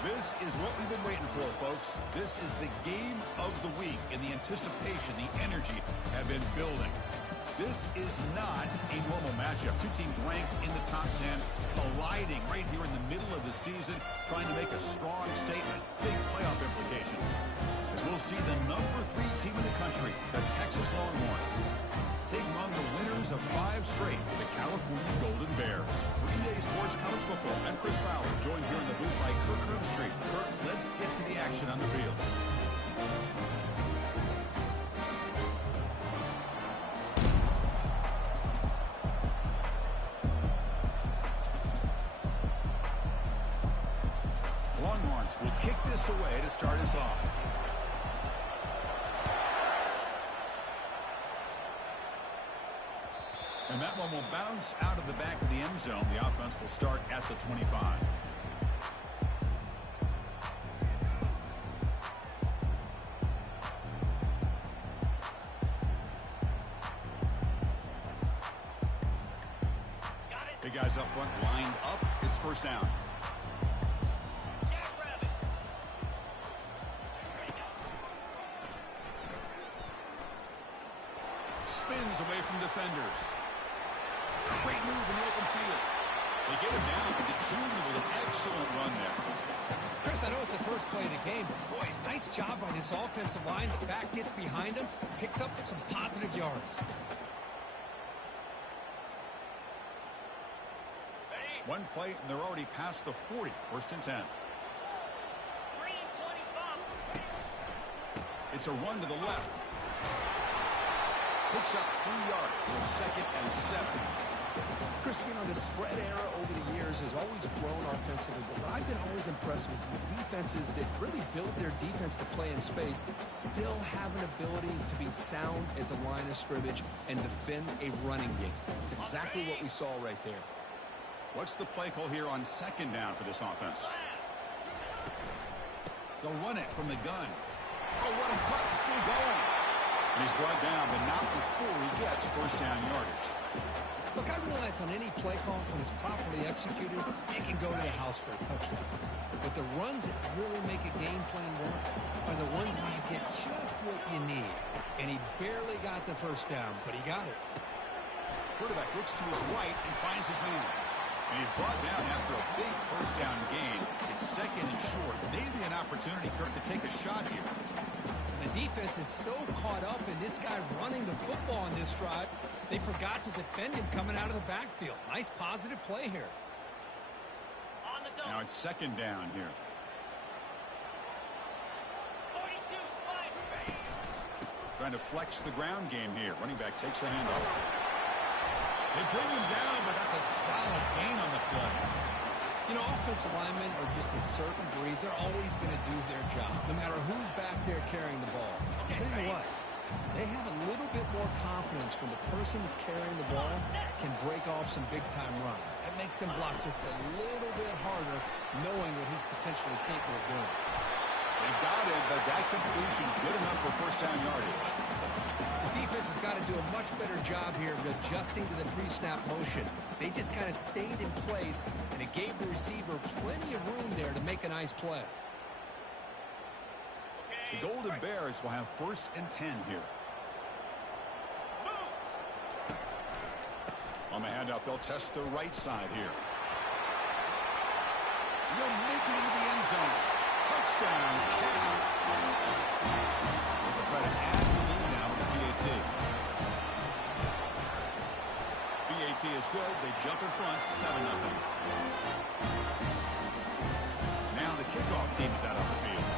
This is what we've been waiting for, folks. This is the game of the week, and the anticipation, the energy have been building. This is not a normal matchup. Two teams ranked in the top 10, colliding right here in the middle of the season, trying to make a strong statement. Big playoff implications. As we'll see the number 3 team in the country, the Texas Longhorns, taking on the winners of 5 straight, the California Golden Bears. For EA Sports College Football, I'm Chris Fowler, joined here in the booth by Kirk Herbstreit. Kirk, let's get to the action on the field. Longhorns will kick this away to start us off. And that one will bounce out of the back of the end zone. The offense will start at the 25. Big guys up front, lined up. It's first down. Spins away from defenders. Great move in the open field. They get him down to the junior with an excellent run there. Chris, I know it's the first play of the game, but boy, nice job by this offensive line. The back gets behind him, picks up some positive yards. One play, and they're already past the 40. First and 10. It's a run to the left. Picks up 3 yards, so second and 7. Chris, you know, the spread era over the years has always grown offensively, but what I've been always impressed with defenses that really build their defense to play in space still have an ability to be sound at the line of scrimmage and defend a running game. It's exactly what we saw right there. What's the play call here on second down for this offense? They'll run it from the gun. Oh, what a cut. It's still going. And he's brought down, but not before he gets first down yardage. Look, I realize on any play call, when it's properly executed, it can go to the house for a touchdown. But the runs that really make a game plan work are the ones where you get just what you need. And he barely got the first down, but he got it. Quarterback looks to his right and finds his man. And he's brought down after a big first down gain. It's second and short. Maybe an opportunity, Kirk, to take a shot here. The defense is so caught up in this guy running the football on this drive, they forgot to defend him coming out of the backfield. Nice positive play here. Now it's second down here. 42 spike. Trying to flex the ground game here. Running back takes the handoff. They bring him down, but that's a solid gain on the play. You know, offensive linemen are just a certain breed. They're always going to do their job, no matter who's back there carrying the ball. I'll tell you what, they have a little bit more confidence when the person that's carrying the ball can break off some big-time runs. That makes them block just a little bit harder, knowing what he's potentially capable of doing. They got it, but that completion good enough for first down yardage. The defense has got to do a much better job here of adjusting to the pre-snap motion. They just kind of stayed in place, and it gave the receiver plenty of room there to make a nice play. The Golden Bears will have first and 10 here. On the handoff, they'll test the right side here. He'll make it into the end zone. Touchdown, Cal. They'll try to add the lead now with the PAT. PAT is good. They jump in front, 7-0. Now the kickoff team is out on the field.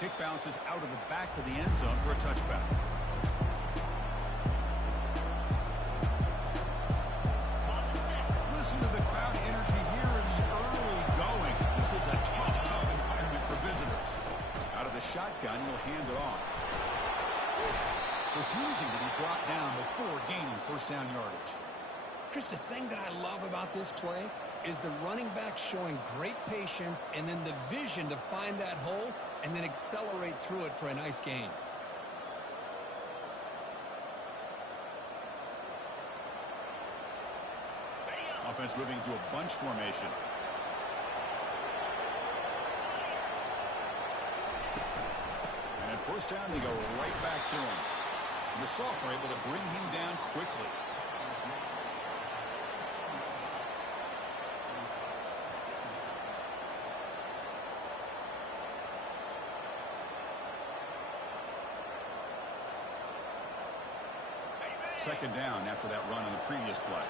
Kick bounces out of the back of the end zone for a touchback. Listen to the crowd energy here in the early going. This is a tough environment for visitors. Out of the shotgun, he'll hand it off. Refusing to be brought down before gaining first down yardage. Chris, the thing that I love about this play is the running back showing great patience and then the vision to find that hole and then accelerate through it for a nice gain. offense moving into a bunch formation. And at first down, they go right back to him. And the Soft are able to bring him down quickly. Second down after that run on the previous play.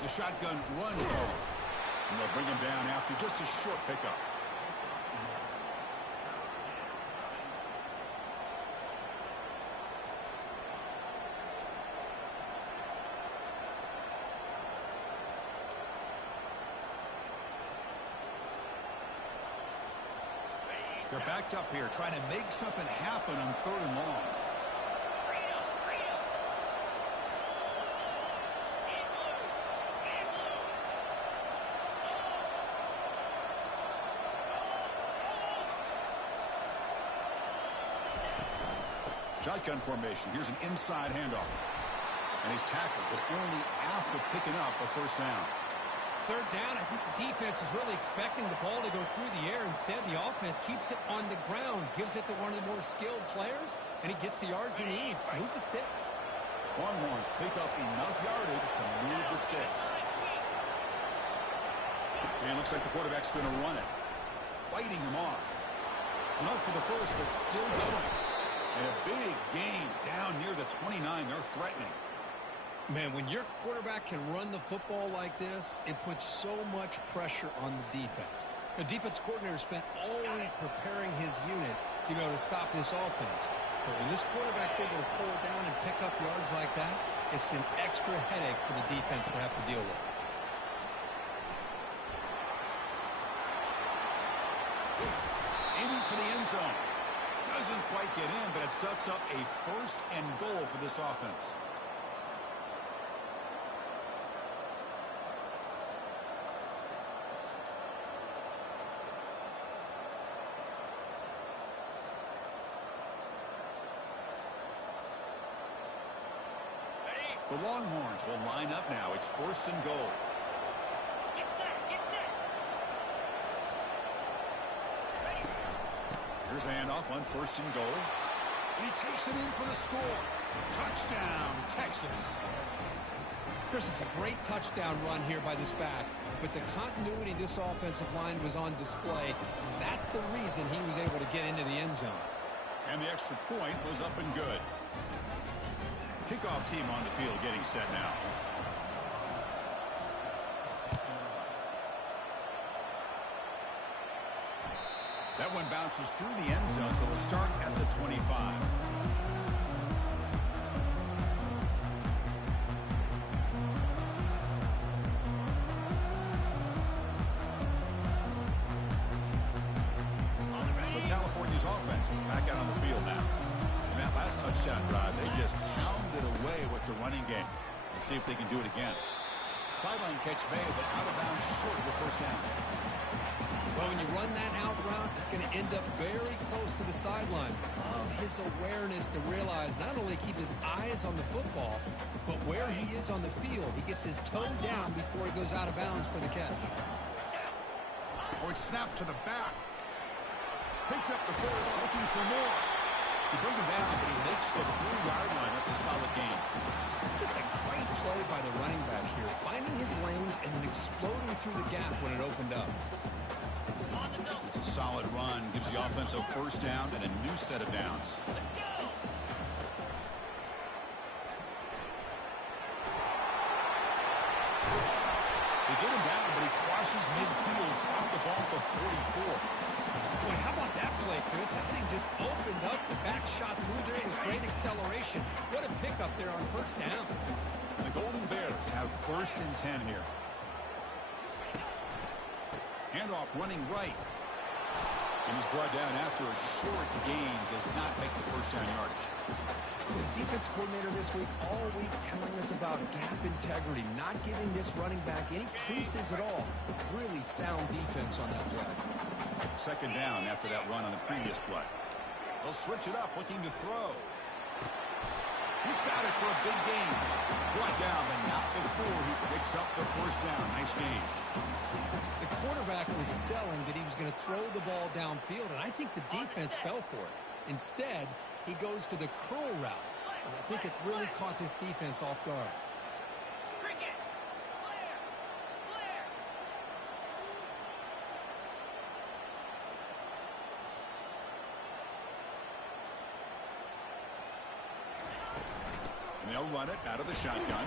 The shotgun run call. And they'll bring him down after just a short pickup. They're backed up here, trying to make something happen on 3rd and long. Shotgun formation. Here's an inside handoff. And he's tackled, but only after picking up a first down. 3rd down, I think the defense is really expecting the ball to go through the air. Instead, the offense keeps it on the ground, gives it to one of the more skilled players, and he gets the yards he needs. Move the sticks. Longhorns pick up enough yardage to move the sticks. And it looks like the quarterback's going to run it. Fighting him off. Not for the first, but still going. And a big gain down near the 29. They're threatening. Man, when your quarterback can run the football like this, it puts so much pressure on the defense. The defense coordinator spent all week preparing his unit to be able to stop this offense. But when this quarterback's able to pull it down and pick up yards like that, it's an extra headache for the defense to have to deal with. Aiming for the end zone. Doesn't quite get in, but it sets up a 1st and goal for this offense. The Longhorns will line up now. It's 1st and goal. Get set, get set. Ready. Here's a handoff on 1st and goal. He takes it in for the score. Touchdown, Texas. Chris, it's a great touchdown run here by this back, but the continuity of this offensive line was on display. That's the reason he was able to get into the end zone. And the extra point was up and good. Kickoff team on the field getting set now. That one bounces through the end zone, so they'll start at the 25. So California's offense is back out on the field now. In that last touchdown drive, they just pounded away with the running game. Let's see if they can do it again. Sideline catch made, but out of bounds short of the first down. Well, when you run that out route, it's going to end up very close to the sideline. Love his awareness to realize not only keep his eyes on the football, but where he is on the field. He gets his toe down before he goes out of bounds for the catch. Or it's snapped to the back. Picks up the first, looking for more. He brings him down, but he makes the 3-yard line. That's a solid gain. Just a great play by the running back here, finding his lanes and then exploding through the gap when it opened up. It's a solid run. Gives the offense a first down and a new set of downs. They get him down, but he crosses midfield, spot the ball to 44. Boy, how about that play, Chris? That thing just opened up. The back shot through there with great acceleration. What a pickup there on first down. The Golden Bears have 1st and 10 here. Handoff running right. And he's brought down after a short gain. Does not make the first down yardage. The defense coordinator this week, all week telling us about gap integrity, not giving this running back any creases at all. Really sound defense on that play. Second down after that run on the previous play. They'll switch it up, looking to throw. He's got it for a big gain. Brought down, but not before he picks up the first down. Nice game. The quarterback was selling that he was going to throw the ball downfield, and I think the defense fell for it. Instead, he goes to the curl route, and I think it really caught this defense off guard. Cricket. Clear. Clear. And they'll run it out of the shotgun.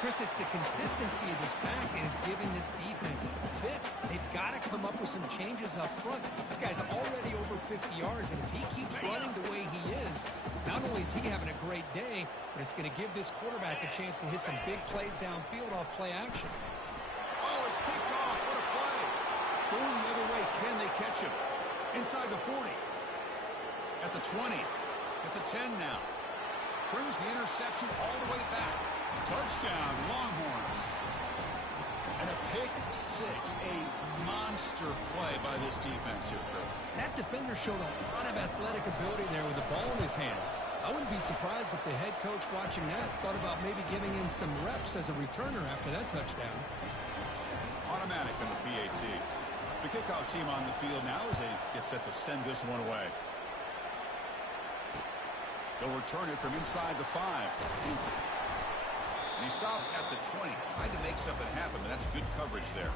Chris, it's the consistency of this back that is giving this defense fits. They've got to come up with some changes up front. This guy's already over 50 yards, and if he keeps running the way he is, not only is he having a great day, but it's going to give this quarterback a chance to hit some big plays downfield off play action. Oh, it's picked off. What a play. Going the other way. Can they catch him? Inside the 40. At the 20. At the 10 now. Brings the interception all the way back. Touchdown, Longhorns. And a pick six. A monster play by this defense here, Kurt. That defender showed a lot of athletic ability there with the ball in his hands. I wouldn't be surprised if the head coach watching that thought about maybe giving him some reps as a returner after that touchdown. Automatic in the PAT. The kickoff team on the field now as they get set to send this one away. They'll return it from inside the 5. And he stopped at the 20. Tried to make something happen, but that's good coverage there.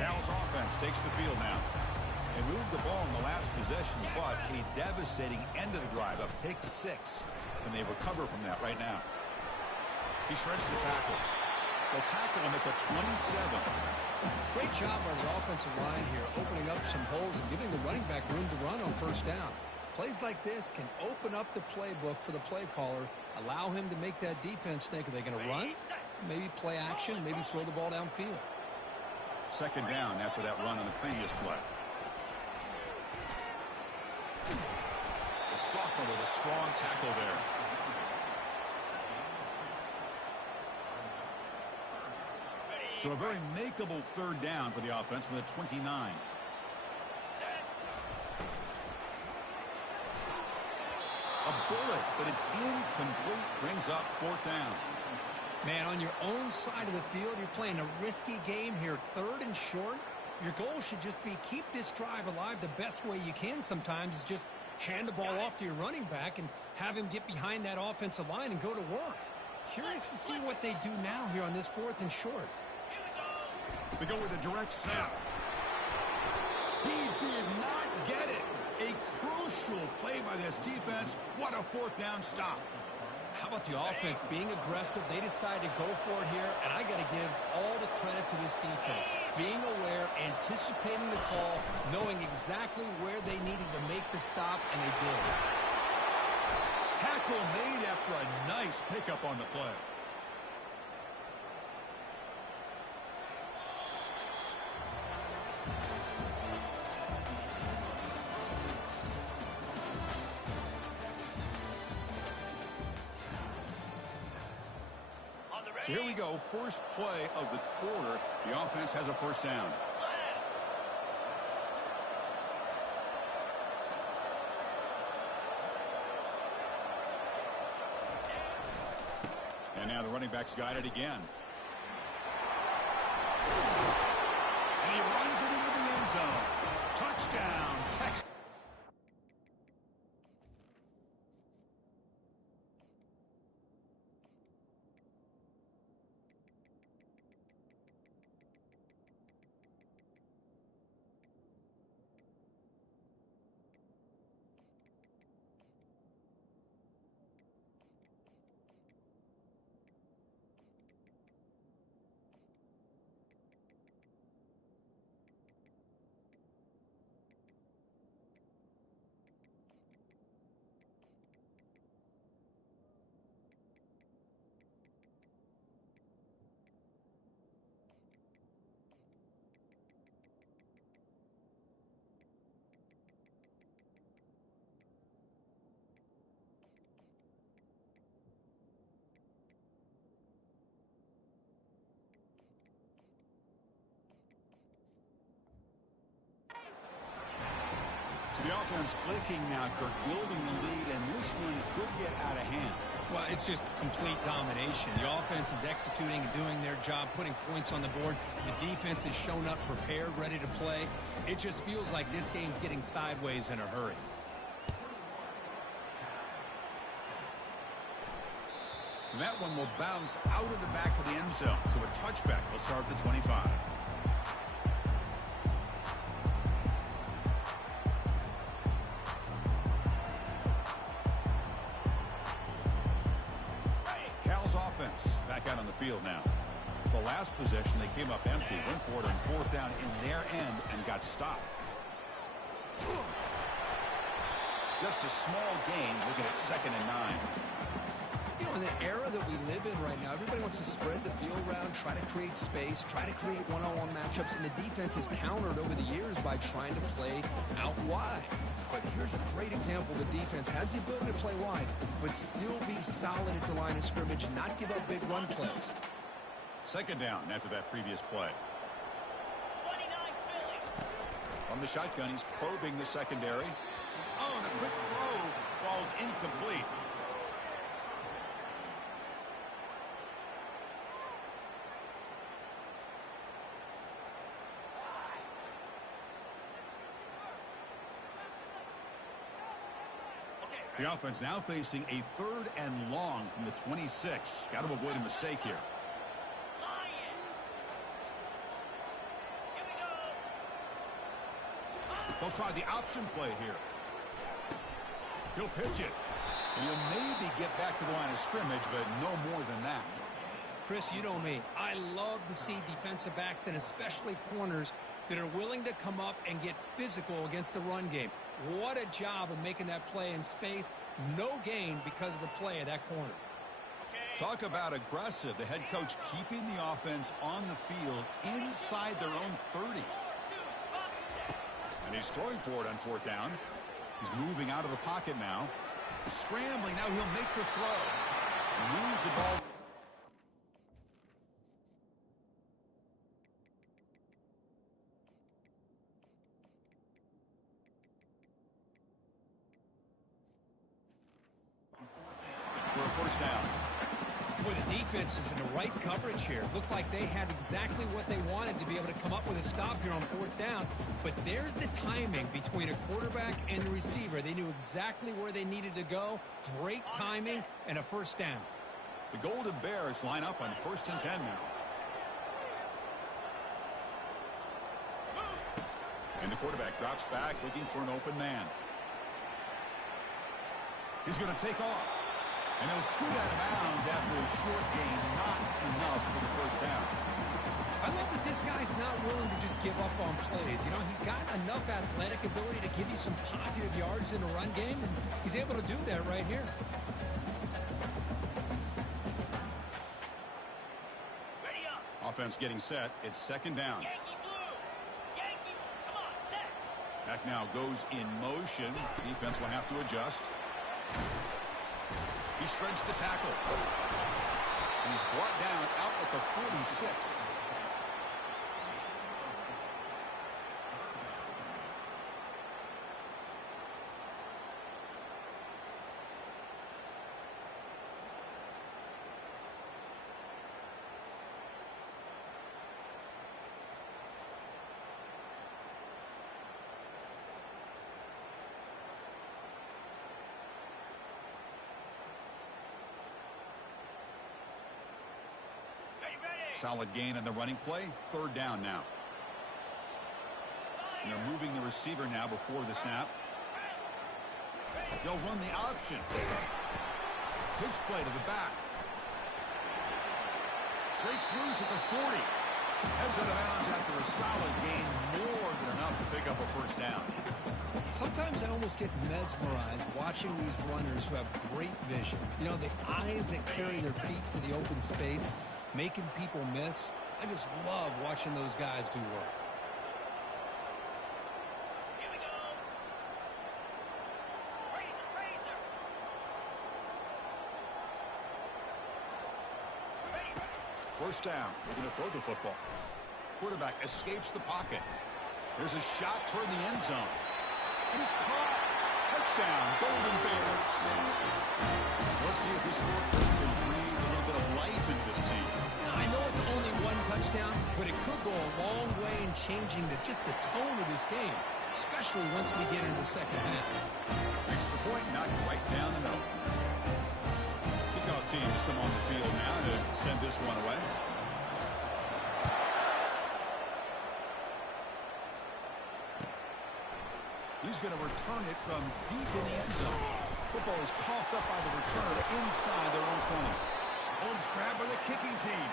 Cal's offense takes the field now. They moved the ball in the last possession, but a devastating end of the drive, a pick six. And they recover from that right now. He shreds the tackle. They'll tackle him at the 27. Great job by the offensive line here, opening up some holes and giving the running back room to run on first down. Plays like this can open up the playbook for the play caller, allow him to make that defense think, are they going to run? Maybe play action, maybe throw the ball downfield. Second down after that run on the previous play. The sophomore with a strong tackle there. So a very makeable third down for the offense from the 29. A bullet, but it's incomplete. Brings up fourth down. Man, on your own side of the field, you're playing a risky game here. Third and short. Your goal should just be keep this drive alive the best way you can sometimes is just hand the ball off to your running back and have him get behind that offensive line and go to work. Curious to see what they do now here on this fourth and short. They go with a direct snap. He did not get it. A crucial play by this defense. What a fourth down stop. How about the offense being aggressive? They decided to go for it here, and I got to give all the credit to this defense. Being aware, anticipating the call, knowing exactly where they needed to make the stop, and they did. Tackle made after a nice pickup on the play. So here we go, first play of the quarter. The offense has a first down. And now the running back's got it again. And he runs it into the end zone. Touchdown, Texas. The offense clicking now, Kirk, building the lead, and this one could get out of hand. Well, it's just complete domination. The offense is executing and doing their job, putting points on the board. The defense has shown up prepared, ready to play. It just feels like this game's getting sideways in a hurry. And that one will bounce out of the back of the end zone. So a touchback will start at the 25. Cal's offense back out on the field now. The last possession, they came up empty, went for it on fourth down in their end and got stopped. Just a small gain, looking at 2nd and 9. You know, in the era that we live in right now, everybody wants to spread the field around, try to create space, try to create one-on-one matchups, and the defense has countered over the years by trying to play out wide. But here's a great example. The defense has the ability to play wide, but still be solid at the line of scrimmage and not give up big run plays. 2nd down after that previous play. 29 Philly. From the shotgun, he's probing the secondary. Oh, the quick throw falls incomplete. The offense now facing a 3rd and long from the 26. Got to avoid a mistake here. Lions. Here we go. They'll try the option play here. He'll pitch it. And he'll maybe get back to the line of scrimmage, but no more than that. Chris, you know me. I love to see defensive backs and especially corners that are willing to come up and get physical against the run game. What a job of making that play in space. No gain because of the play of that corner. Talk about aggressive. The head coach keeping the offense on the field inside their own 30. And he's throwing for it on 4th down. He's moving out of the pocket now. Scrambling. Now he'll make the throw. Moves the ball. For a 1st down. Boy, the defense is in the right coverage here. Looked like they had exactly what they wanted to be able to come up with a stop here on 4th down. But there's the timing between a quarterback and the receiver. They knew exactly where they needed to go. Great timing and a 1st down. The Golden Bears line up on 1st and 10 now. And the quarterback drops back looking for an open man. He's going to take off. And he'll scoot out of bounds after a short gain. Not enough for the 1st down. I love that this guy's not willing to just give up on plays. You know, he's got enough athletic ability to give you some positive yards in the run game, and he's able to do that right here. Ready up. Offense getting set. It's 2nd down. Yankee blue. Yankee. Come on, set. Back now goes in motion. Defense will have to adjust. He shreds the tackle. He's brought down out at the 46. Solid gain on the running play. 3rd down now. And they're moving the receiver now before the snap. They'll run the option. Pitch play to the back. Breaks loose at the 40. Heads out of bounds after a solid gain. More than enough to pick up a 1st down. Sometimes I almost get mesmerized watching these runners who have great vision. You know, the eyes that carry their feet to the open space, making people miss. I just love watching those guys do work. Here we go. Razor. Ready. 1st down. They're going to throw the football. Quarterback escapes the pocket. There's a shot toward the end zone. And it's caught. Touchdown, Golden Bears. Let's see if this score can breathe a little bit of life into this team. Now, I know it's only one touchdown, but it could go a long way in changing just the tone of this game, especially once we get into the second half. Extra point knocked right down the middle. Kickoff team has come on the field now to send this one away. He's going to return it from deep in the end zone. Football is coughed up by the return inside their own 20. Oh, it's grabbed by the kicking team.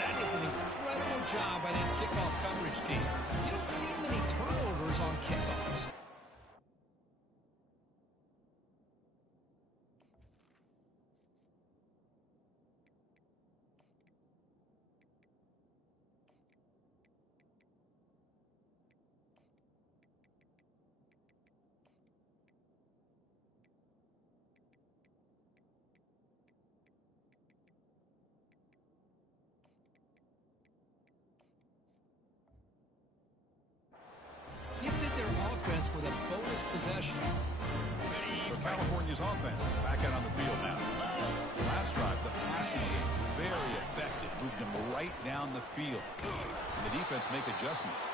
That is an incredible job by this kickoff coverage team. You don't see many turnovers on kickoffs. Gifted their offense with a bonus possession. So California's offense back out on the field now. Last drive, the passing game, very effective. Moved them right down the field. And the defense make adjustments.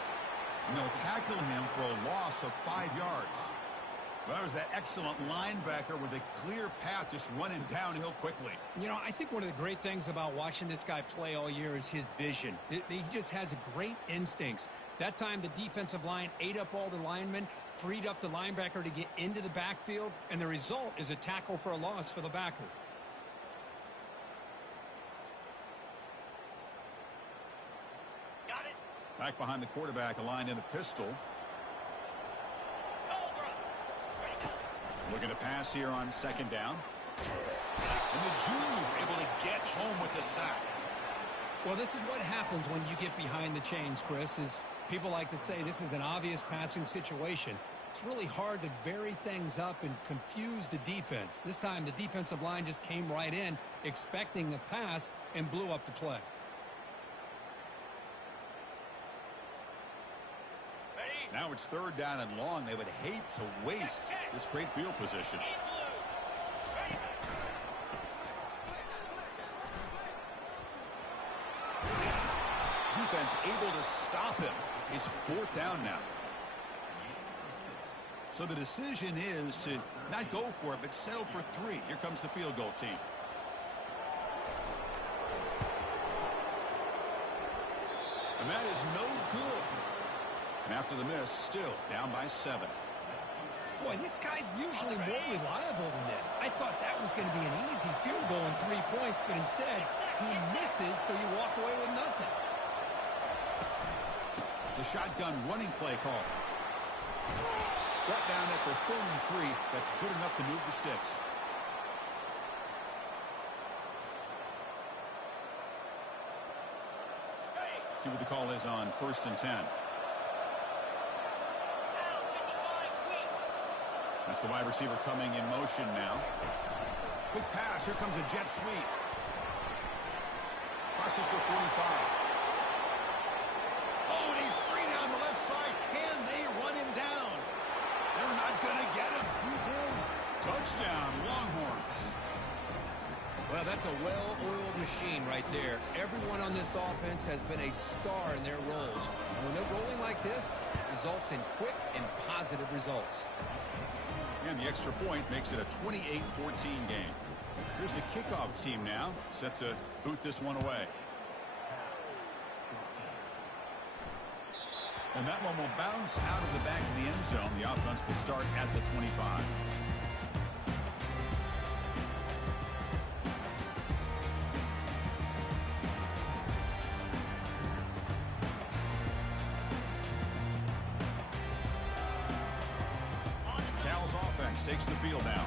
And they'll tackle him for a loss of 5 yards. Well, that was that excellent linebacker with a clear path just running downhill quickly. You know, I think one of the great things about watching this guy play all year is his vision. He just has great instincts. That time, the defensive line ate up all the linemen, freed up the linebacker to get into the backfield, and the result is a tackle for a loss for the backer. Got it. Back behind the quarterback, aligned in the pistol. Cobra. Ready, go. Looking to pass here on second down. And the junior able to get home with the sack. Well, this is what happens when you get behind the chains, Chris, is people like to say this is an obvious passing situation. It's really hard to vary things up and confuse the defense. This time, the defensive line just came right in, expecting the pass, and blew up the play. Ready. Now it's third down and long. They would hate to waste this great field position. In blue. Ready. Defense able to stop him. It's fourth down now. So the decision is to not go for it, but settle for 3. Here comes the field goal team. And that is no good. And after the miss, still down by 7. Boy, this guy's usually more reliable than this. I thought that was going to be an easy field goal and 3 points, but instead, he misses, so you walk away with nothing. The shotgun running play call. Brought down at the 33. That's good enough to move the sticks. See what the call is on 1st and 10. Down 55 weak. That's the wide receiver coming in motion now. Quick pass. Here comes a jet sweep. Crosses the 45. Oh, and he's free down the left side. Can they run him down? They're not going to get him. He's in. Touchdown, Longhorns. Well, that's a well-oiled machine right there. Everyone on this offense has been a star in their roles. And when they're rolling like this, it results in quick and positive results. And the extra point makes it a 28-14 game. Here's the kickoff team now, set to boot this one away. And that one will bounce out of the back of the end zone. The offense will start at the 25. Cal's offense takes the field now.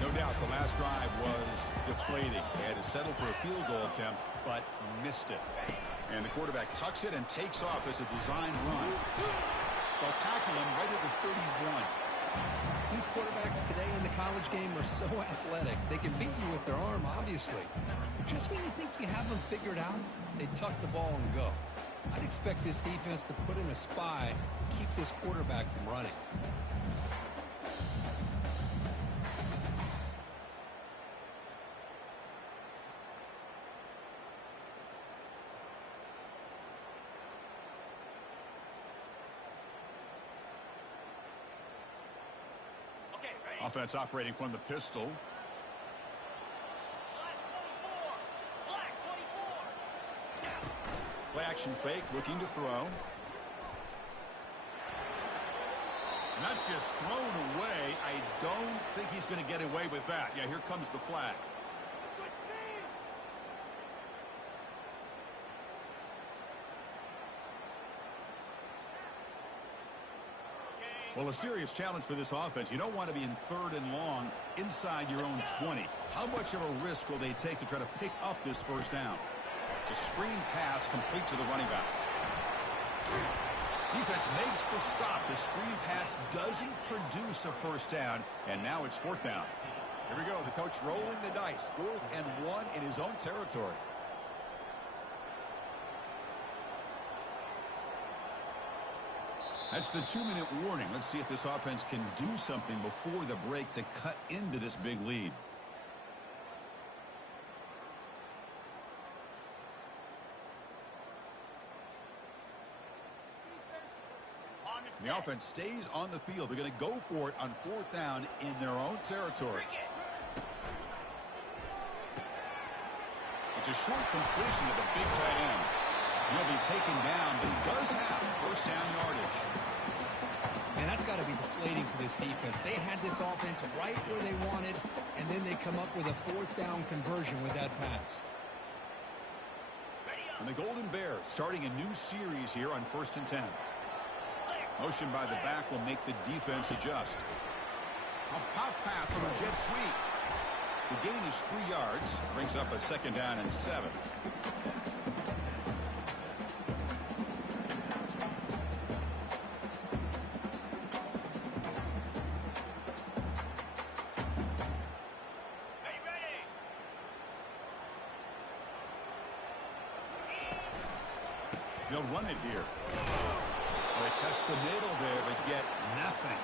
No doubt the last drive was deflating. They had to settle for a field goal attempt, but missed it. And the quarterback tucks it and takes off as a design run. They'll tackle him right at the 31. These quarterbacks today in the college game are so athletic. They can beat you with their arm, obviously. Just when you think you have them figured out, they tuck the ball and go. I'd expect this defense to put in a spy to keep this quarterback from running. Okay, ready? Offense operating from the pistol. Black 24. Play action fake, looking to throw. And that's just thrown away. I don't think he's going to get away with that. Yeah, here comes the flag. Well, a serious challenge for this offense. You don't want to be in 3rd and long inside your own 20. How much of a risk will they take to try to pick up this first down? It's a screen pass complete to the running back. Defense makes the stop. The screen pass doesn't produce a first down, and now it's 4th down. Here we go. The coach rolling the dice. 4th and 1 in his own territory. That's the 2-minute warning. Let's see if this offense can do something before the break to cut into this big lead. The offense stays on the field. They're going to go for it on 4th down in their own territory. It's a short completion of the big tight end. He'll be taken down, but he does have first down yardage. Man, that's got to be deflating for this defense. They had this offense right where they wanted, and then they come up with a 4th down conversion with that pass. And the Golden Bears starting a new series here on 1st and 10. Motion by the back will make the defense adjust. A pop pass on a jet sweep. The gain is 3 yards. Brings up a 2nd down and 7. They'll run it here. They test the middle there, but get nothing.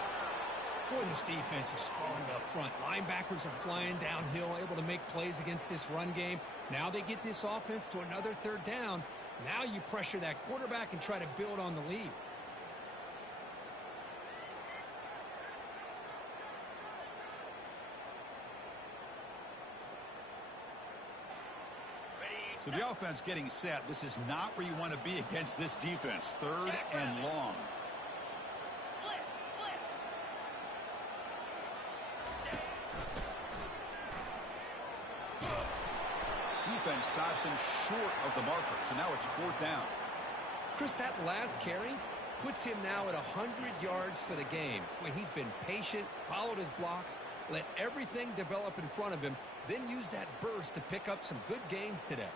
Boy, this defense is strong up front. Linebackers are flying downhill, able to make plays against this run game. Now they get this offense to another 3rd down. Now you pressure that quarterback and try to build on the lead. So the offense getting set. This is not where you want to be against this defense. 3rd and long. Defense stops him short of the marker. So now it's 4th down. Chris, that last carry puts him now at 100 yards for the game. Well, he's been patient, followed his blocks, let everything develop in front of him, then use that burst to pick up some good gains today.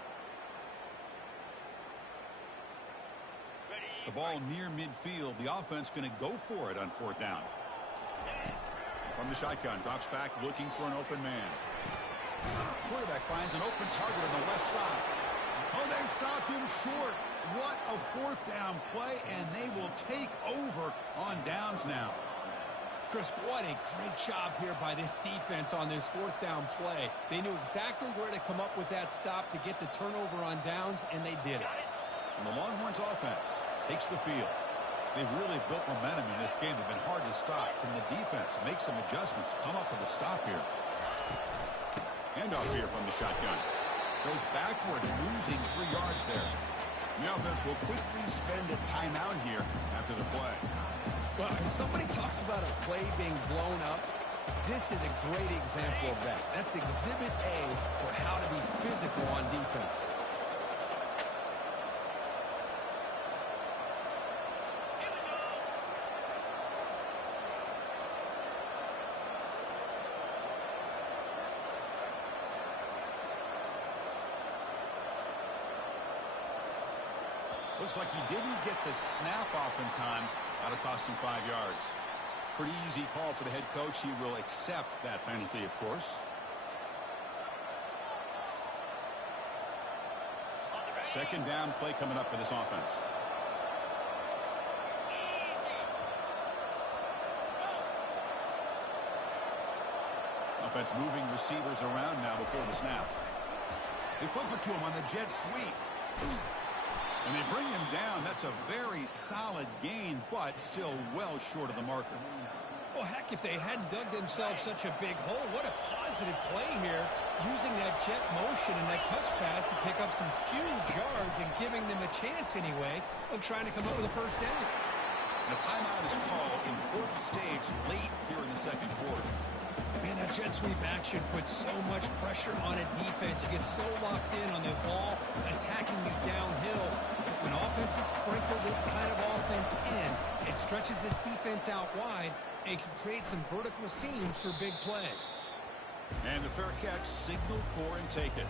The ball near midfield. The offense going to go for it on 4th down. From the shotgun, drops back looking for an open man. Quarterback finds an open target on the left side. Oh, they've stopped him short. What a 4th down play, and they will take over on downs now. Chris, what a great job here by this defense on this 4th down play. They knew exactly where to come up with that stop to get the turnover on downs, and they did it. And the Longhorns offense takes the field. They've really built momentum in this game. They've been hard to stop. Can the defense make some adjustments, come up with a stop here? Handoff here from the shotgun. Goes backwards, losing 3 yards there. The offense will quickly spend a timeout here after the play. Well, if somebody talks about a play being blown up, this is a great example of that. That's Exhibit A for how to be physical on defense. Looks like he didn't get the snap off in time. That'll cost him 5 yards. Pretty easy call for the head coach. He will accept that penalty, of course. second down play coming up for this offense. Offense moving receivers around now before the snap. They flip it to him on the jet sweep. And they bring him down. That's a very solid gain, but still well short of the marker. Well, heck, if they hadn't dug themselves such a big hole, what a positive play here, using that jet motion and that touch pass to pick up some huge yards and giving them a chance anyway of trying to come up with a first down. And a timeout is called. Important stage late here in the second quarter. Man, that jet sweep action puts so much pressure on a defense. You get so locked in on the ball attacking you downhill. But when offenses sprinkle this kind of offense in, it stretches this defense out wide and can create some vertical seams for big plays. And the fair catch, signal for and take it.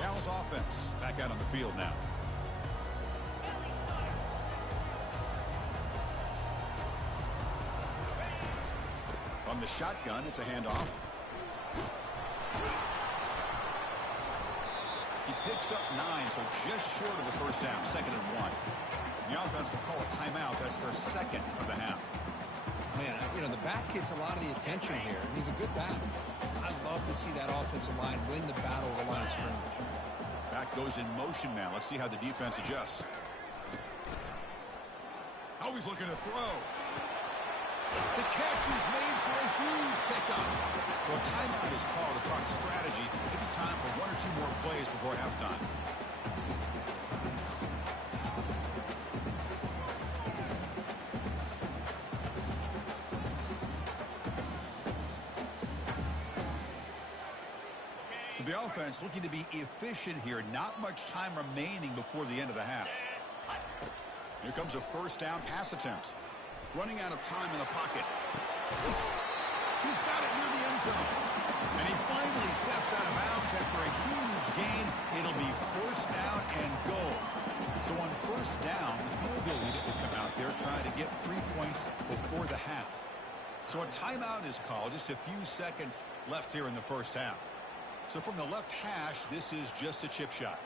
Dallas offense back out on the field now. From the shotgun, it's a handoff. He picks up 9, so just short of the first down, 2nd and 1. The offense will call a timeout. That's their second of the half. Man, you know, the back gets a lot of the attention here. He's a good back. I love to see that offensive line win the battle of the line of scrimmage. Back goes in motion now. Let's see how the defense adjusts. Always looking to throw. The catch is made for a huge pickup. So a timeout is called to talk strategy. Maybe time for 1 or 2 more plays before halftime. So the offense looking to be efficient here. Not much time remaining before the end of the half. Here comes a first down pass attempt. Running out of time in the pocket. He's got it near the end zone. And he finally steps out of bounds after a huge gain. It'll be first down and goal. So on first down, the field goal leader will come out there trying to get 3 points before the half. So a timeout is called. Just a few seconds left here in the first half. So from the left hash, this is just a chip shot.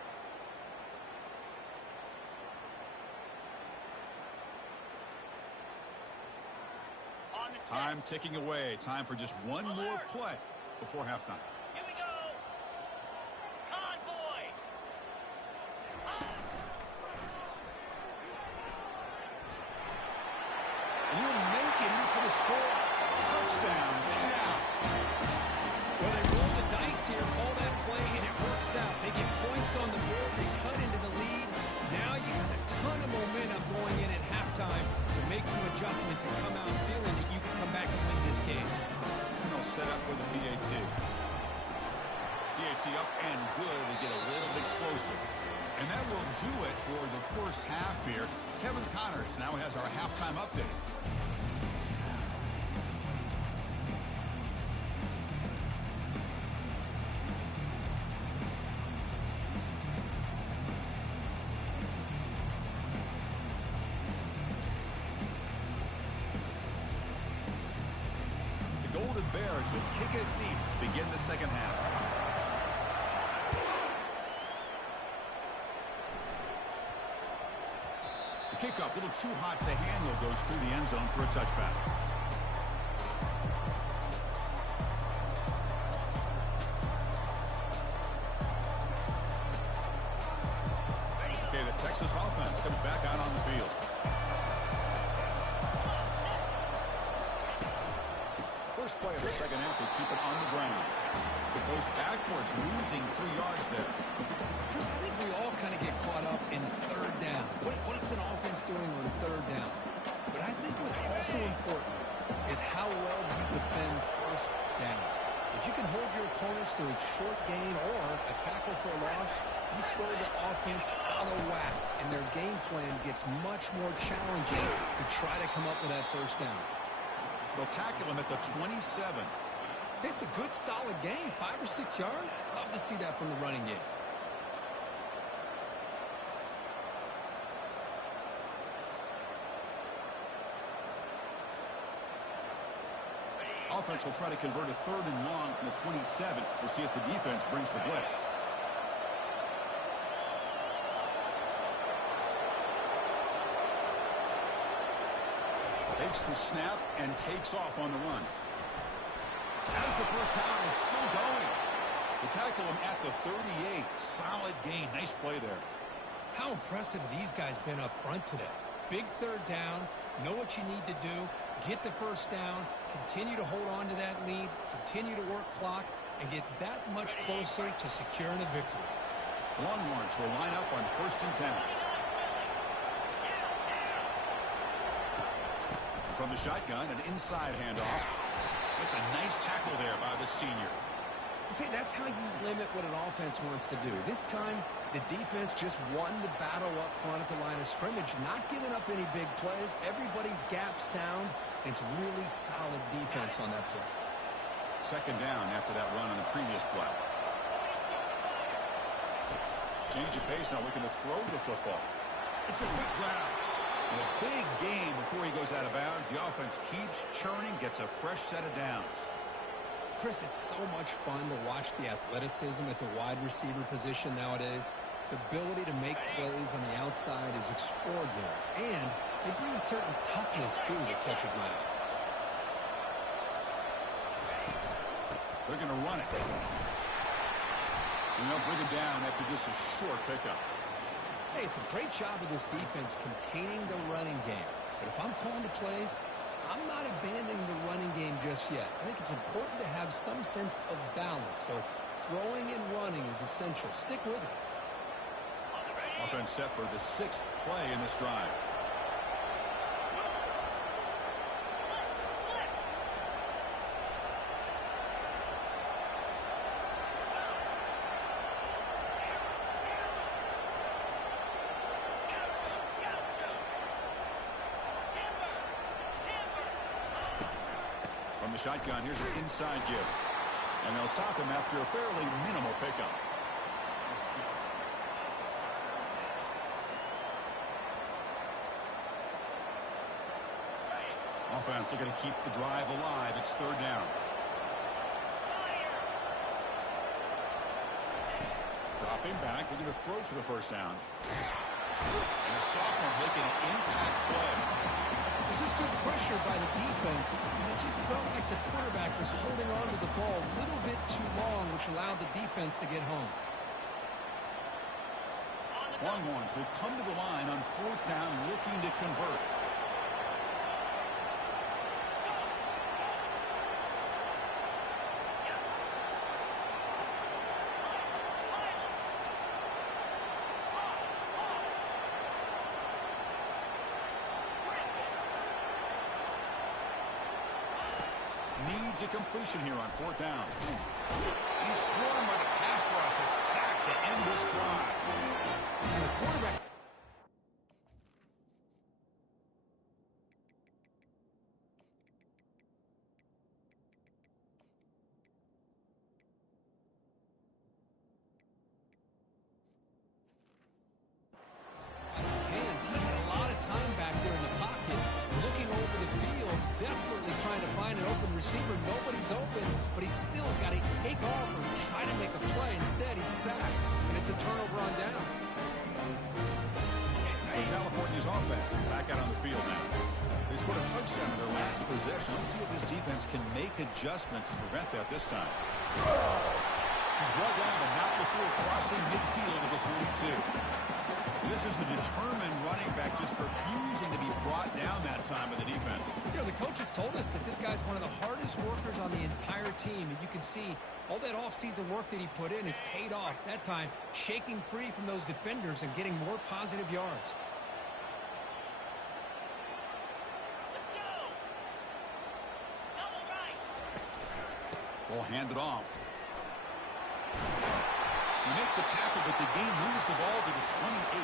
Time ticking away. Time for just one more play before halftime. Here we go. Convoy. And he'll make it in for the score. Touchdown, Cal. Well, they roll the dice here, call that play, and it works out. They get points on the board. They cut into the lead. Now you got a ton of momentum going in at halftime to make some adjustments and come out feeling that you can come back and win this game. And they'll set up with a PAT. PAT up and good. They get a little bit closer. And that will do it for the first half here. Kevin Connors now has our halftime update. Bears will kick it deep to begin the second half. The kickoff, a little too hot to handle, goes through the end zone for a touchback. Okay, the Texas offense comes back out on the field. First play of the second half, they keep it on the ground. It goes backwards, losing 3 yards there. Chris, I think we all kind of get caught up in third down. What's an offense doing on third down? But I think what's also important is how well you defend first down. If you can hold your opponents to a short gain or a tackle for a loss, you throw the offense out of whack, and their game plan gets much more challenging to try to come up with that first down. They'll tackle him at the 27. It's a good, solid game. 5 or 6 yards. Love to see that from the running game. offense will try to convert a 3rd and long from the 27. We'll see if the defense brings the blitz. Takes the snap and takes off on the run. As the first down is still going. They tackle him at the 38. Solid gain. Nice play there. How impressive have these guys been up front today? Big 3rd down. Know what you need to do. Get the first down. Continue to hold on to that lead. Continue to work clock. And get that much closer to securing a victory. Longhorns will line up on 1st and 10. From the shotgun, an inside handoff. It's a nice tackle there by the senior. See, that's how you limit what an offense wants to do. This time, the defense just won the battle up front at the line of scrimmage, not giving up any big plays. Everybody's gap sound. It's really solid defense on that play. 2nd down after that run on the previous play. Change of pace now, looking to throw the football. It's a quick grab. And a big gain before he goes out of bounds. The offense keeps churning, gets a fresh set of downs. Chris, it's so much fun to watch the athleticism at the wide receiver position nowadays. The ability to make plays on the outside is extraordinary. And they bring a certain toughness, too, that catches my eye. They're going to run it. And they'll bring it down after just a short pickup. Hey, it's a great job of this defense containing the running game. But if I'm calling the plays, I'm not abandoning the running game just yet. I think it's important to have some sense of balance. So throwing and running is essential. Stick with it. Offense set for the 6th play in this drive. From the shotgun, here's an inside give. And they'll stop him after a fairly minimal pickup. Offense looking to keep the drive alive. It's 3rd down. Dropping back, looking to throw for the first down. And a sophomore making an impact play. This is good pressure by the defense, and it just felt like the quarterback was holding on to the ball a little bit too long, which allowed the defense to get home. Longhorns will come to the line on 4th down, looking to convert. Needs a completion here on 4th down. He's swarmed by the pass rush. A sack to end this drive. And the quarterback... his hands, he had a lot of time back there in the pocket, looking over the field, desperately trying to find an open receiver. Nobody's open, but he still's got to take off or try to make a play. Instead, he's sacked, and it's a turnover on downs. California's offense back out on the field now. They scored a touchdown in their last possession. Let's see if this defense can make adjustments and prevent that this time. He's brought down, but not before crossing midfield of the 42. This is a determined running back, just refusing to be brought down that time by the defense. You know, the coaches told us that this guy's one of the hardest workers on the entire team, and you can see all that offseason work that he put in has paid off. That time, shaking free from those defenders and getting more positive yards. We'll hand it off. You make the tackle, but the game moves the ball to the 28.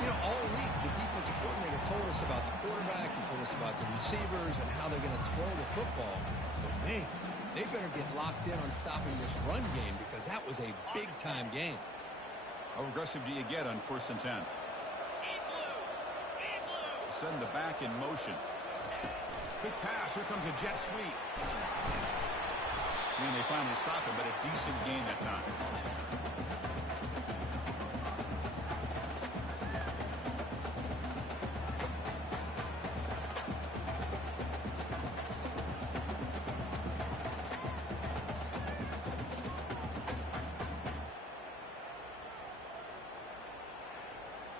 You know, all week, the defensive coordinator told us about the quarterback, he told us about the receivers and how they're going to throw the football. But, man, they better get locked in on stopping this run game because that was a big-time game. How aggressive do you get on 1st and 10? Send the back in motion. Big pass. Here comes a jet sweep. And they finally stop him, but a decent gain that time.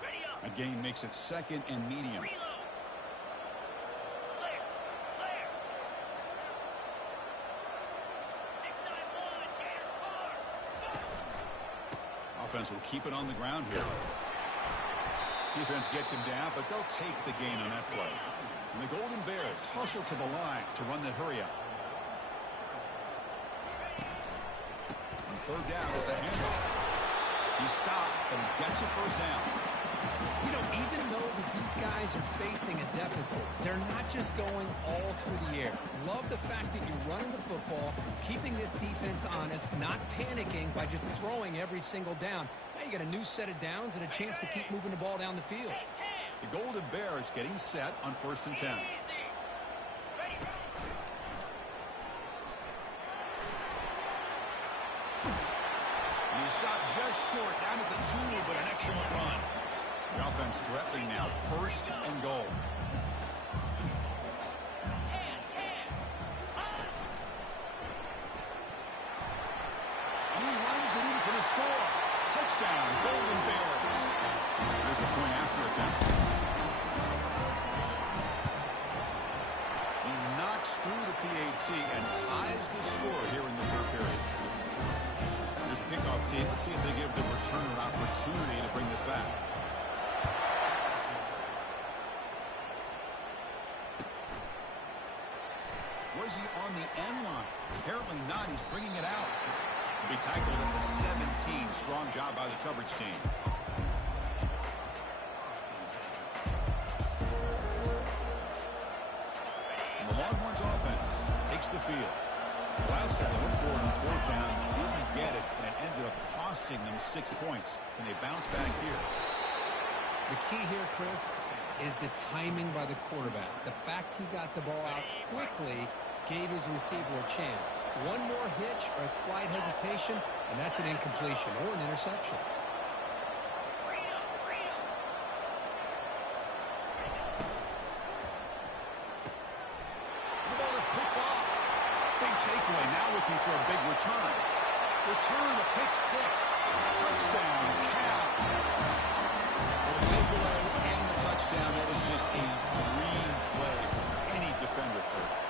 Ready up. A gain makes it second and medium. Reload. Clear. Clear. 691. Gator score. Offense will keep it on the ground here. Defense gets him down, but they'll take the gain on that play. And the Golden Bears hustle to the line to run the hurry up. On third down, it's a handoff. He stopped, but he gets a first down. You know, even though that these guys are facing a deficit, they're not just going all through the air. Love the fact that you're running the football, keeping this defense honest, not panicking by just throwing every single down. Now you got a new set of downs and a chance to keep moving the ball down the field. The Golden Bears getting set on 1st and 10. Easy. Ready. And he stopped just short, down at the 2, but an excellent run. The offense threatening now, 1st and goal. And he runs it in for the score. Touchdown, Golden Bears. Here's the point after attempt. He knocks through the PAT and ties the score here in the third period. Here's the kickoff team. Let's see if they give the returner opportunity to bring this back. Was he on the end line? Apparently not. He's bringing it out. He'll be tackled at the 17. Strong job by the coverage team. And the Longhorns offense takes the field. Last time they went for it on 4th down, didn't get it, and it ended up costing them 6 points. And they bounce back here. The key here, Chris, is the timing by the quarterback. The fact he got the ball out quickly gave his receiver a chance. One more hitch or a slight hesitation, and that's an incompletion or an interception. The ball is picked off. Big takeaway now looking for a big return. Return to pick 6. Touchdown, Cal. Well, the takeaway and the touchdown, that is just a dream play for any defender.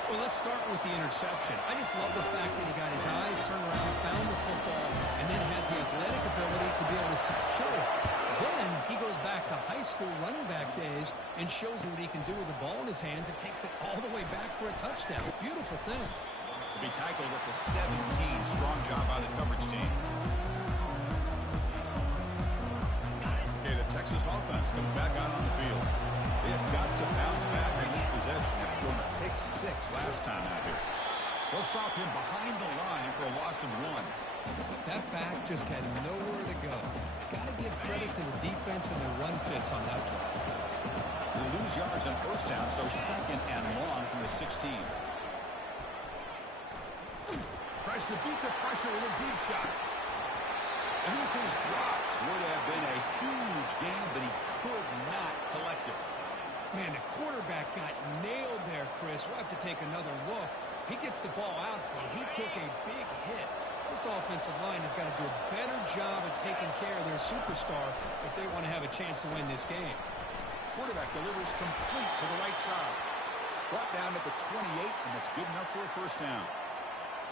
Well, let's start with the interception. I just love the fact that he got his eyes turned around, found the football, and then has the athletic ability to be able to secure it. Then he goes back to high school running back days and shows him what he can do with the ball in his hands and takes it all the way back for a touchdown. Beautiful thing. To be tackled at the 17. Strong job by the coverage team. Okay, the Texas offense comes back out on the field. They have got to bounce back in this possession after going to pick 6 last time out here. They'll stop him behind the line for a loss of 1. That back just had nowhere to go. Got to give credit to the defense and the run fits on that play. They lose yards on 1st down, so 2nd and long from the 16. Tries to beat the pressure with a deep shot. And this is dropped. Would have been a huge gain, but he could not collect it. Man, the quarterback got nailed there, Chris. We'll have to take another look. He gets the ball out, but he took a big hit. This offensive line has got to do a better job of taking care of their superstar if they want to have a chance to win this game. Quarterback delivers complete to the right side. Brought down at the 28, and that's good enough for a 1st down.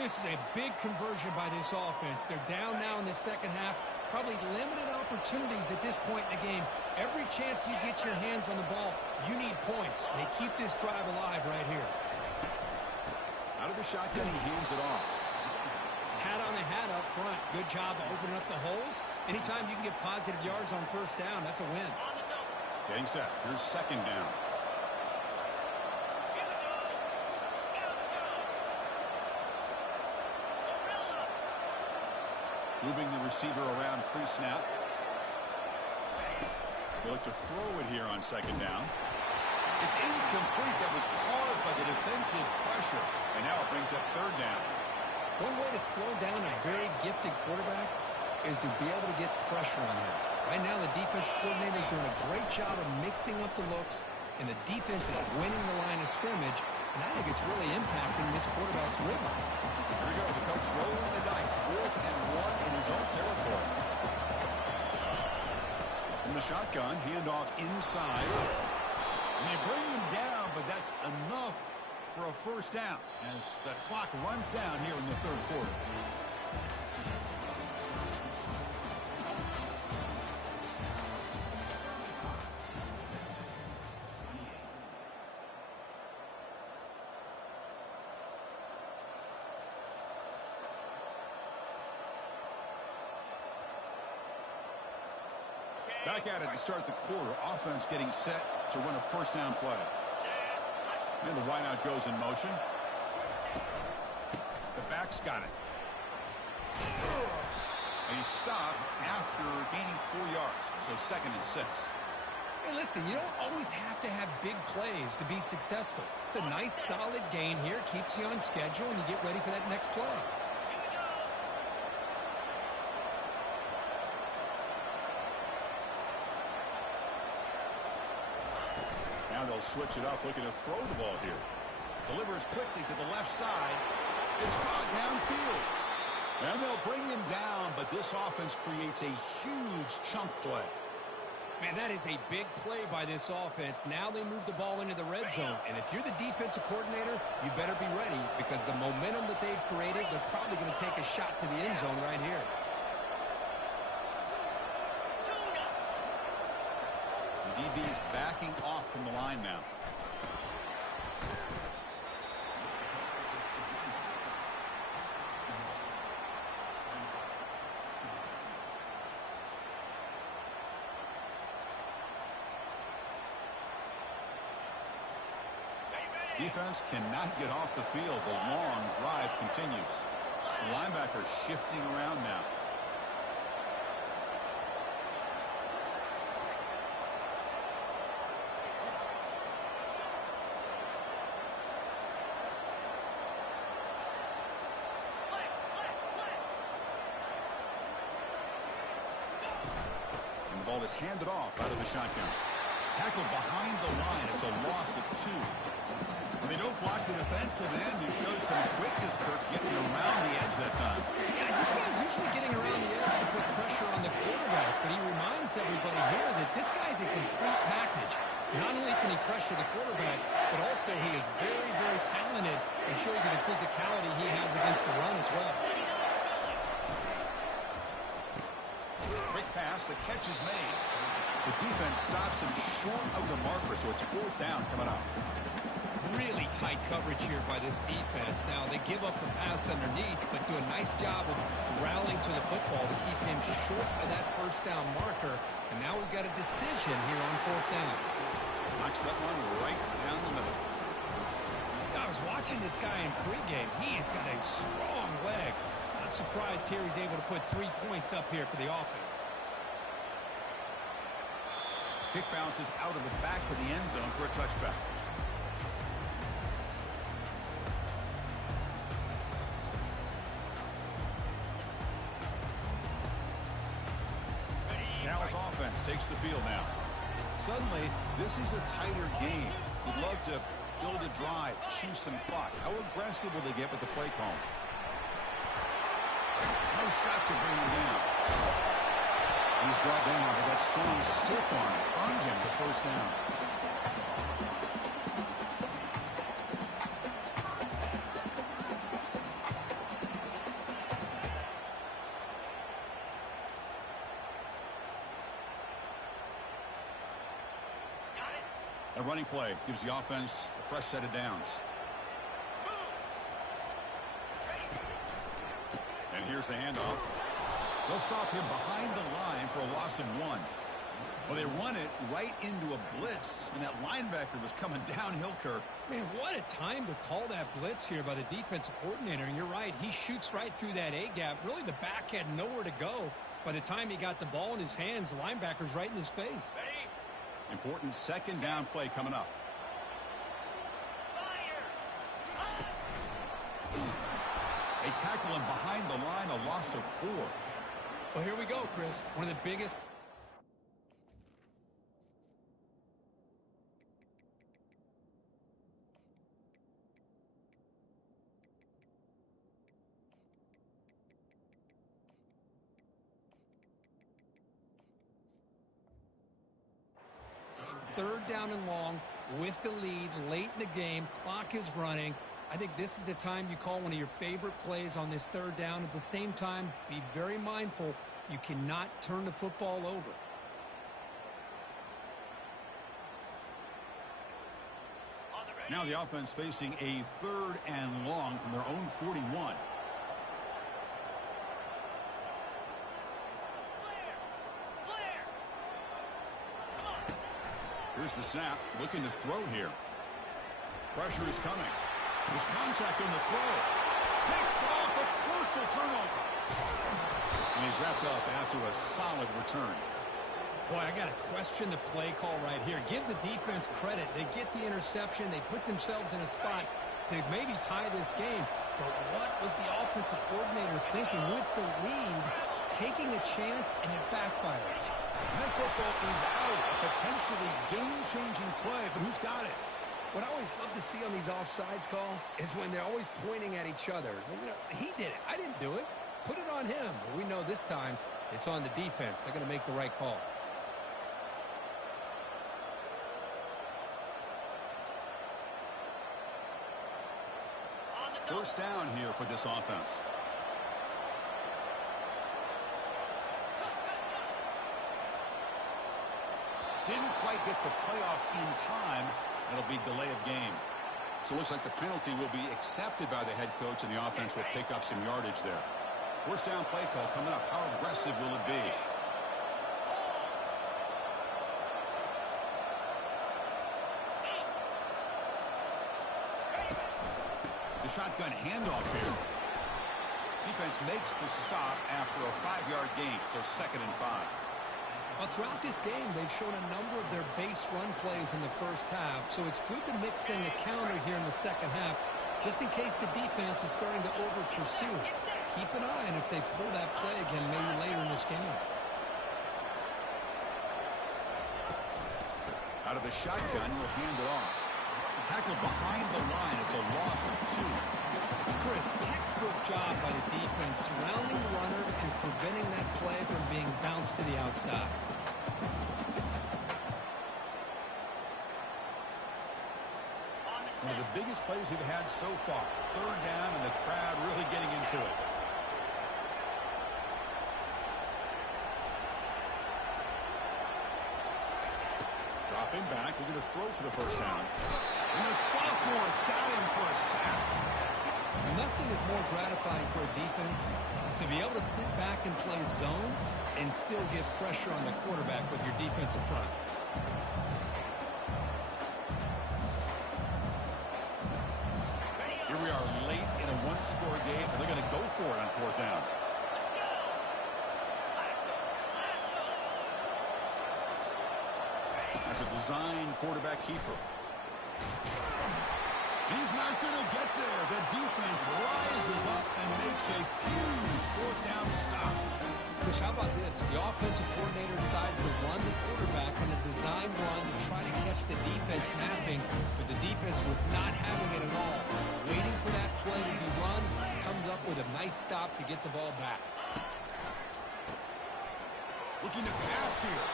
This is a big conversion by this offense. They're down now in the second half. Probably limited opportunities at this point in the game. Every chance you get your hands on the ball, you need points. They keep this drive alive right here. Out of the shotgun, he hands it off. Hat on a hat up front. Good job of opening up the holes. Anytime you can get positive yards on 1st down, that's a win. Getting set. Here's 2nd down. Moving the receiver around pre-snap. They look to throw it here on 2nd down. It's incomplete. That was caused by the defensive pressure. And now it brings up third down. One way to slow down a very gifted quarterback is to be able to get pressure on him. Right now, the defense coordinator is doing a great job of mixing up the looks, and the defense is winning the line of scrimmage, and I think it's really impacting this quarterback's rhythm. Here we go. The coach rolling the dice. 4th and 1 in his own territory. From the shotgun, handoff inside. And they bring him down, but that's enough for a first down as the clock runs down here in the third quarter. Back at it to start the quarter. Offense getting set to run a first down play. And the wideout goes in motion. The back's got it. And he's stopped after gaining 4 yards. So 2nd and 6. Hey, listen, you don't always have to have big plays to be successful. It's a nice, solid gain here. Keeps you on schedule, and you get ready for that next play. Now they'll switch it up, looking to throw the ball here. Delivers quickly to the left side. It's caught downfield. And they'll bring him down, but this offense creates a huge chunk play. Man, that is a big play by this offense. Now they move the ball into the red zone. And if you're the defensive coordinator, you better be ready because the momentum that they've created, they're probably going to take a shot to the end zone right here. The DB is backing off from the line now. Defense cannot get off the field. The long drive continues. The linebacker shifting around now. And the ball is handed off out of the shotgun. Tackled behind the line. It's a loss of 2. They don't block the defensive end. He shows some quickness, Kirk, getting around the edge that time. Yeah, this guy's usually getting around the edge to put pressure on the quarterback, but he reminds everybody here that this guy's a complete package. Not only can he pressure the quarterback, but also he is very, very talented and shows you the physicality he has against the run as well. Quick pass. The catch is made. The defense stops him short of the marker, so it's 4th down coming up. Really tight coverage here by this defense. Now, they give up the pass underneath, but do a nice job of rallying to the football to keep him short of that first down marker. And now we've got a decision here on 4th down. Knocks that one right down the middle. I was watching this guy in pregame. He has got a strong leg. Not surprised here he's able to put 3 points up here for the offense. Kick bounces out of the back of the end zone for a touchback. Dallas offense takes the field now. Suddenly, this is a tighter game. Would love to build a drive, choose some clock. How aggressive will they get with the play call? No shot to bring him down. He's brought down, but that strong stiff arm earned him the first down. A running play gives the offense a fresh set of downs. And here's the handoff. They'll stop him behind the line for a loss of 1. Well, they run it right into a blitz, and that linebacker was coming downhill, Kirk. Man, what a time to call that blitz here by the defensive coordinator. And you're right, he shoots right through that A-gap. Really, the back had nowhere to go. By the time he got the ball in his hands, the linebacker's right in his face. Important second down play coming up. They tackle him behind the line, a loss of 4. Well, here we go, Chris. One of the biggest... Third down and long with the lead late in the game. Clock is running. I think this is the time you call one of your favorite plays on this third down. At the same time, be very mindful. You cannot turn the football over. Now the offense facing a 3rd and long from their own 41. Here's the snap, looking to throw here. Pressure is coming. There's contact on the throw. Picked off, a crucial turnover. And he's wrapped up after a solid return. Boy, I got to question the play call right here. Give the defense credit. They get the interception. They put themselves in a spot to maybe tie this game. But what was the offensive coordinator thinking with the lead, taking a chance, and it backfired? That football is out. A potentially game-changing play, but who's got it? What I always love to see on these offsides call is when they're always pointing at each other. You know, he did it. I didn't do it. Put it on him. But we know this time it's on the defense. They're going to make the right call. First down here for this offense. Didn't quite get the playoff in time. It'll be delay of game. So it looks like the penalty will be accepted by the head coach, and the offense will pick up some yardage there. First down play call coming up. How aggressive will it be? The shotgun handoff here. Defense makes the stop after a 5-yard gain, so 2nd and 5. Well, throughout this game, they've shown a number of their base run plays in the first half, so it's good to mix in the counter here in the second half, just in case the defense is starting to over-pursue. Keep an eye on if they pull that play again maybe later in this game. Out of the shotgun, will hand it off. Tackle behind the line. It's a loss of 2. Chris, textbook job by the defense surrounding the runner and preventing that play from being bounced to the outside. One of the biggest plays we've had so far. Third down, and the crowd really getting into it. Dropping back, we're going to throw for the first down. And the sophomore's got him for a sack. Nothing is more gratifying for a defense to be able to sit back and play zone and still get pressure on the quarterback with your defensive front. Here we are late in a one-score game, and they're going to go for it on 4th down. That's a design quarterback keeper. He's not going to get there. The defense rises up and makes a huge 4th down stop. Chris, how about this? The offensive coordinator decides to run the quarterback on a design run to try to catch the defense napping, but the defense was not having it at all. Waiting for that play to be run, comes up with a nice stop to get the ball back. Looking to pass here.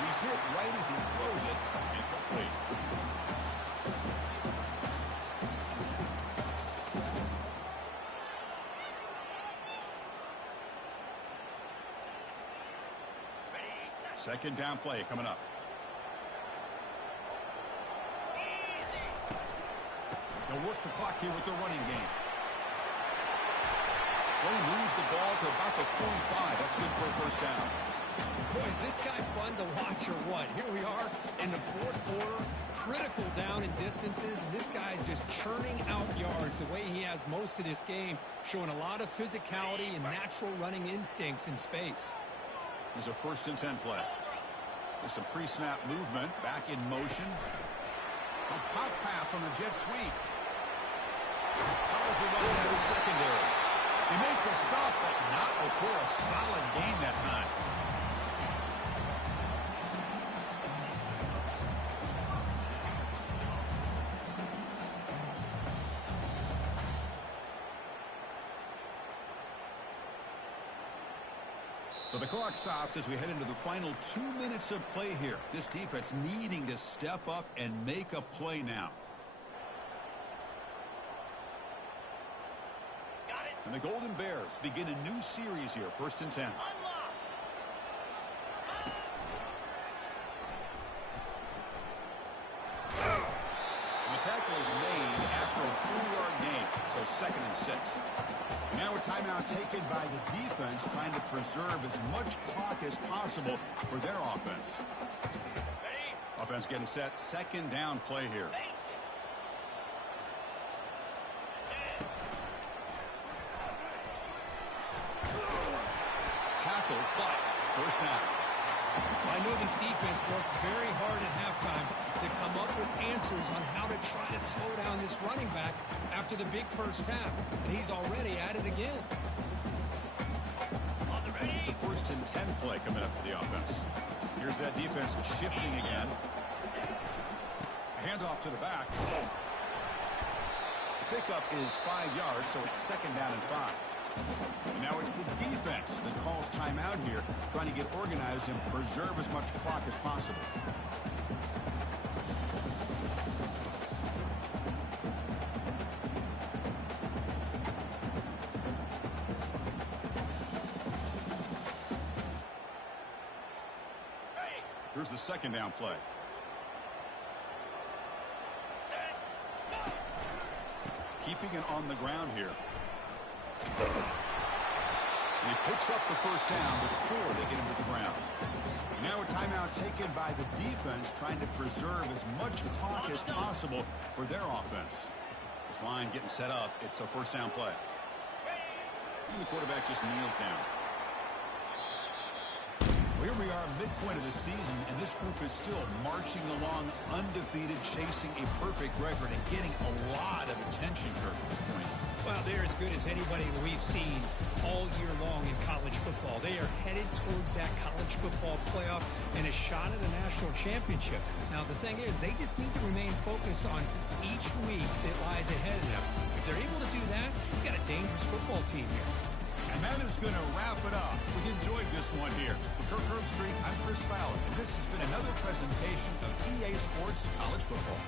He's hit right as he throws it. Incomplete. Second down play coming up. They'll work the clock here with their running game. They moves the ball to about the 45. That's good for a first down. Boy, is this guy fun to watch or what? Here we are in the 4th quarter, critical down in distances, and this guy is just churning out yards the way he has most of this game, showing a lot of physicality and natural running instincts in space. There's a 1st and 10 play. There's some pre-snap movement, back in motion. A pop pass on the jet sweep. Powerful run into the secondary. They make the stop, but not before a solid gain that time. So the clock stops as we head into the final 2 minutes of play here. This defense needing to step up and make a play now. Got it. And the Golden Bears begin a new series here, 1st and 10. Unlock. The tackle is made after a 4-yard gain, so 2nd and 6. Now a timeout taken by the defense, trying to preserve as much clock as possible for their offense. Ready. Offense getting set, 2nd down play here. Face it. Tackle, but 1st down. I know this defense worked very hard at halftime to come up with answers on how to try to slow down this running back after the big first half, and he's already at it again. On the ready. It's a 1st and 10 play coming up for the offense. Here's that defense shifting again. Handoff to the back. The pickup is 5 yards, so it's 2nd down and 5. And now it's the defense that calls timeout here, trying to get organized and preserve as much clock as possible. Ready. Here's the 2nd down play. Set. Go. Keeping it on the ground here. And he picks up the 1st down before they get him to the ground. Now a timeout taken by the defense, trying to preserve as much clock as possible for their offense. This line getting set up. It's a 1st down play. And the quarterback just kneels down. Well, here we are, midpoint of the season, and this group is still marching along undefeated, chasing a perfect record and getting a lot of attention, Kirk, at this point. Well, they're as good as anybody that we've seen all year long in college football. They are headed towards that college football playoff and a shot at a national championship. Now, the thing is, they just need to remain focused on each week that lies ahead of them. If they're able to do that, you've got a dangerous football team here. And that is going to wrap it up. We enjoyed this one here. For Kirk Herbstreit, I'm Chris Fowler, and this has been another presentation of EA Sports College Football.